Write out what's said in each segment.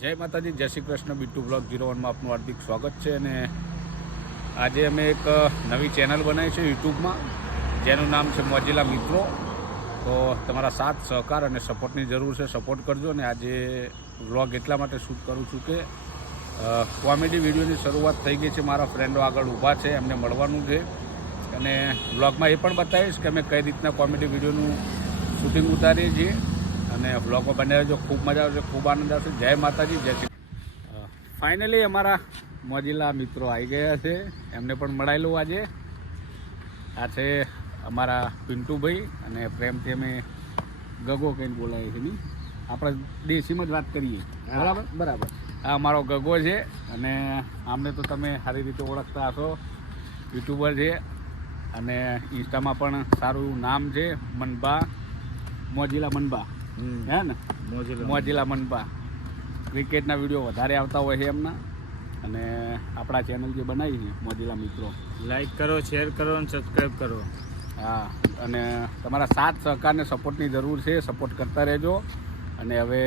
જય માતાજી, જય શ્રી કૃષ્ણ. બીટુ બ્લોગ 01માં આપનું હાર્દિક સ્વાગત છે. અને આજે અમે એક નવી ચેનલ બનાવી છે યુટ્યુબમાં, જેનું નામ છે મોજીલા મિત્રો. તો તમારા સાથ સહકાર અને સપોર્ટની જરૂર છે, સપોર્ટ કરજો. અને આજે વ્લોગ એટલા માટે શૂટ કરું છું કે કોમેડી વિડીયોની શરૂઆત થઈ ગઈ છે. મારા ફ્રેન્ડો આગળ ઊભા છે, એમને મળવાનું છે. અને વ્લોગમાં એ પણ બતાવીશ કે અમે કઈ રીતના કોમેડી વિડીયોનું શૂટિંગ ઉતારીએ છીએ. અને વ્લોગમાં બને રહેજો, ખૂબ મજા આવશે, ખૂબ આનંદ આવશે. જય માતાજી, જય શ્રી. ફાઇનલી અમારા મોજીલા મિત્રો આવી ગયા છે, એમને પણ મળાયેલું આજે. આ છે અમારા પિન્ટુભાઈ, અને પ્રેમથી અમે ગગો કહીને બોલાવીએ છીએ. નહીં, આપણે દેશીમાં જ વાત કરીએ, બરાબર બરાબર. આ અમારો ગગો છે, અને આમને તો તમે સારી રીતે ઓળખતા હશો, યુટ્યુબર છે. અને ઇન્સ્ટામાં પણ સારું નામ છે, મનબા, મોજીલા મનબા, હે ને, મોજીલા મનબા. ક્રિકેટના વિડીયો વધારે આવતા હોય છે એમના. અને આપણા ચેનલ જે બનાવી છે મોજીલા મિત્રો, લાઈક કરો, શેર કરો અને સબસ્ક્રાઈબ કરો. હા, અને તમારા સાથ સહકારને સપોર્ટની જરૂર છે, સપોર્ટ કરતા રહેજો. અને હવે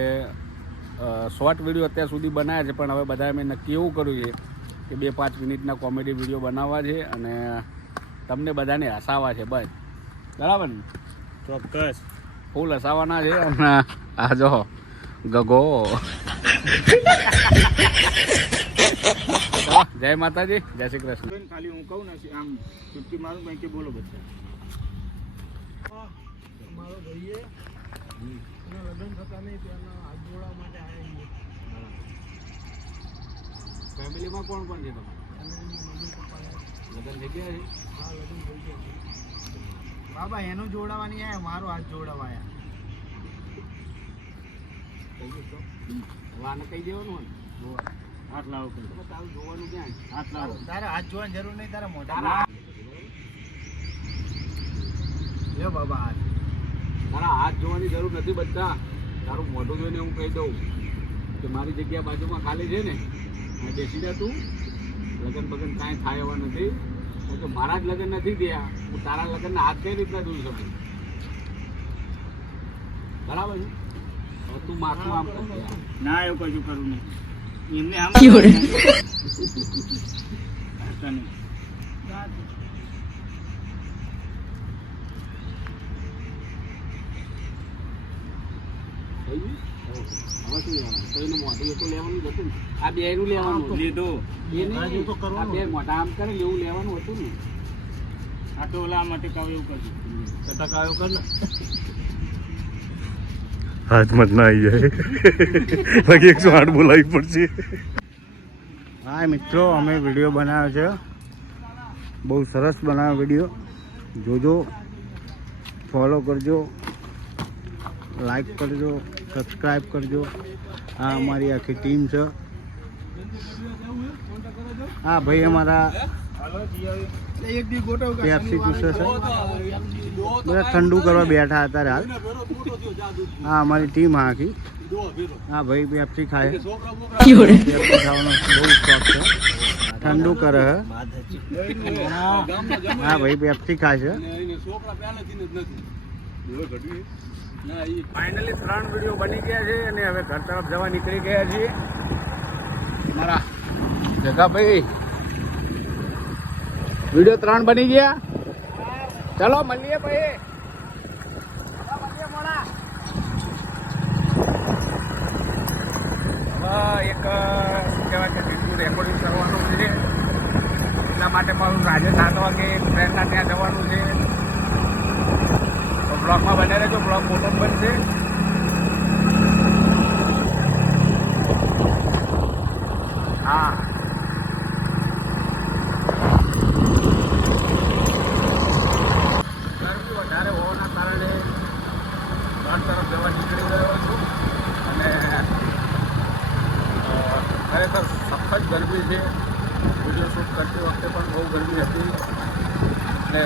શોર્ટ વિડીયો અત્યાર સુધી બનાવ્યા છે, પણ હવે બધા મેં નક્કી એવું કર્યું છે કે 2-5 મિનિટના કોમેડી વિડીયો બનાવવા છે અને તમને બધાને હસાવવા છે, બસ. બરાબર ને? ચોક્કસ ફૂલ હસાવવાના છે. અને આ જો ગગો. જય માતાજી, જય શ્રી કૃષ્ણ. ખાલી હું કહું ને આમ ચૂટકી મારું કંઈ કે બોલો બધા. મારો ભાઈએ એના લગ્ન થતા નહીં, તેના હાથ જોડવા માટે આવ્યા. ફેમિલીમાં કોણ કોણ છે તમારે? મમ્મી પપ્પા લગ્ન થઈ ગયા છે? હા, લગ્ન થઈ ગયા. બાબા એનું જોડાવાની આવ્યા, મારો હાથ જોડાવા આવ્યા. થઈ ગયું તો હવે આને કહી દેવાનું હોય ને, હાથ લાવો તો તારું જોવાનું ક્યાં? હાથ લાવો. તારે હાથ જોવાની જરૂર નહીં, તારા મોઢા તારા લ્યો બાબા હાથ. તારા હાથ જોવાની જરૂર નથી. બધા તારું મોઢું જોઈને હું કહી દઉં કે મારી જગ્યા બાજુમાં ખાલી છે ને, ત્યાં બેસી જા તું. લગ્ન બગન કાંઈ થાય એવા નથી. તો મારા જ લગ્ન નથી થયા, હું તારા લગ્નના હાથ કઈ રીતના જોઈ શકું? બરાબર છે? હવે તું માથું આમ કર. ના, એવું કશું કરું નહીં. એમને આમ થઈ ગયું? હવે શું લેવાનું? તો એનું મોઢું એ તો લેવાનું જ હતું ને. આ બે નું લેવાનું લીધું. એ નહીં, આ બે મોઢા આમ કરે ને એવું લેવાનું હતું ને. આ તો ઓલા માટે કહું એવું કરશું. ટકાયો કર ને. હાથ મત ના આવી જાય બાકી 108 બોલાવી પડશે. હા મિત્રો, અમે વિડીયો બનાવ્યો છે, બહુ સરસ બનાવ્યો વિડીયો. જોજો, ફોલો કરજો, લાઈક કરજો, સબસ્ક્રાઈબ કરજો. આ અમારી આખી ટીમ છે. હા ભાઈ, અમારા પેપ્સી ચૂસે છે, બધા ઠંડુ કરવા બેઠા હતા હાલ. હા, અમારી ટીમ આખી. હા ભાઈ, પેપ્સી ખાય, પેપ્સી ખાવાનો બહુ શોખ છે, ઠંડુ કરે છે. હા ભાઈ, પેપ્સી ખાય છે. ફાઇનલી 3 વિડીયો બની ગયા છે, અને હવે ઘર તરફ જવા નીકળી ગયા છીએ. મારા જગાભાઈ, વિડીયો 3 બની ગયા. ચલો મળીએ ભાઈ. હવે એક શું કહેવાય કે જેટલું રેકોર્ડિંગ કરવાનું છે, એટલા માટે મારું આજે 7 વાગે ફ્રેન્ડના ત્યાં જવાનું છે. તો બ્લોગમાં બને રહેજો, બ્લોગ મોટો બનશે. હા, ગરમી વધારે હોવાના કારણે ઘર તરફ જવા નીકળી ગયો છું. અને ખરેખર સખત ગરમી છે. વિડીયો શૂટ કરતી વખતે પણ બહુ ગરમી હતી. એટલે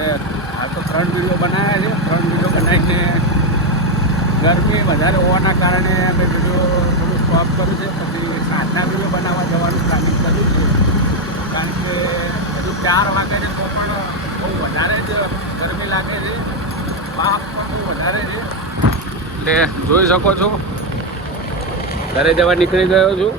આ તો 3 વિડીયો બનાવ્યા છે. 3 વિડીયો બનાવીને ગરમી વધારે હોવાના કારણે અમે વિડીયો થોડું સ્ટોપ કર્યું છે. પછી સાંજના વિડીયો બનાવવા જવાનું પ્લાનિંગ કર્યું છે. કારણ કે હજુ 4 વાગે છે તો પણ બહુ વધારે જ ગરમી લાગે છે, બાપ પણ બહુ વધારે છે. એટલે જોઈ શકો છો ઘરે જવા નીકળી ગયો છું.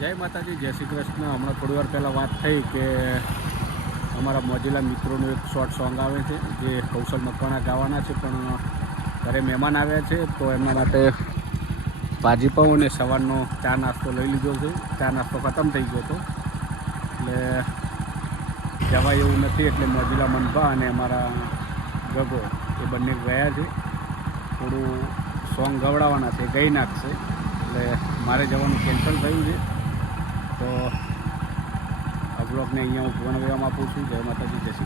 જય માતાજી, જય શ્રી કૃષ્ણ. હમણાં થોડી વાર પહેલાં વાત થઈ કે અમારા મોજીલા મિત્રોનું એક શોર્ટ સોંગ આવે છે જે કૌશલ મકવાણા ગાવાના છે, પણ ઘરે મહેમાન આવ્યા છે તો એમના માટે ભાજી પાઉં અને સવારનો ચા નાસ્તો લઈ લીધો છે. ચા નાસ્તો ખતમ થઈ ગયો હતો એટલે જવાય એવું નથી, એટલે મોજીલા મનપા અને અમારા ગગો એ બંને ગયા છે. થોડું સોંગ ગવડાવવાના છે, ગઈ નાખશે એટલે મારે જવાનું કેન્સલ થયું છે. તો આ બ્લોગને અહીંયા હું પૂર્ણ વિરામ આપું છું. જય માતાજી, જય શ્રી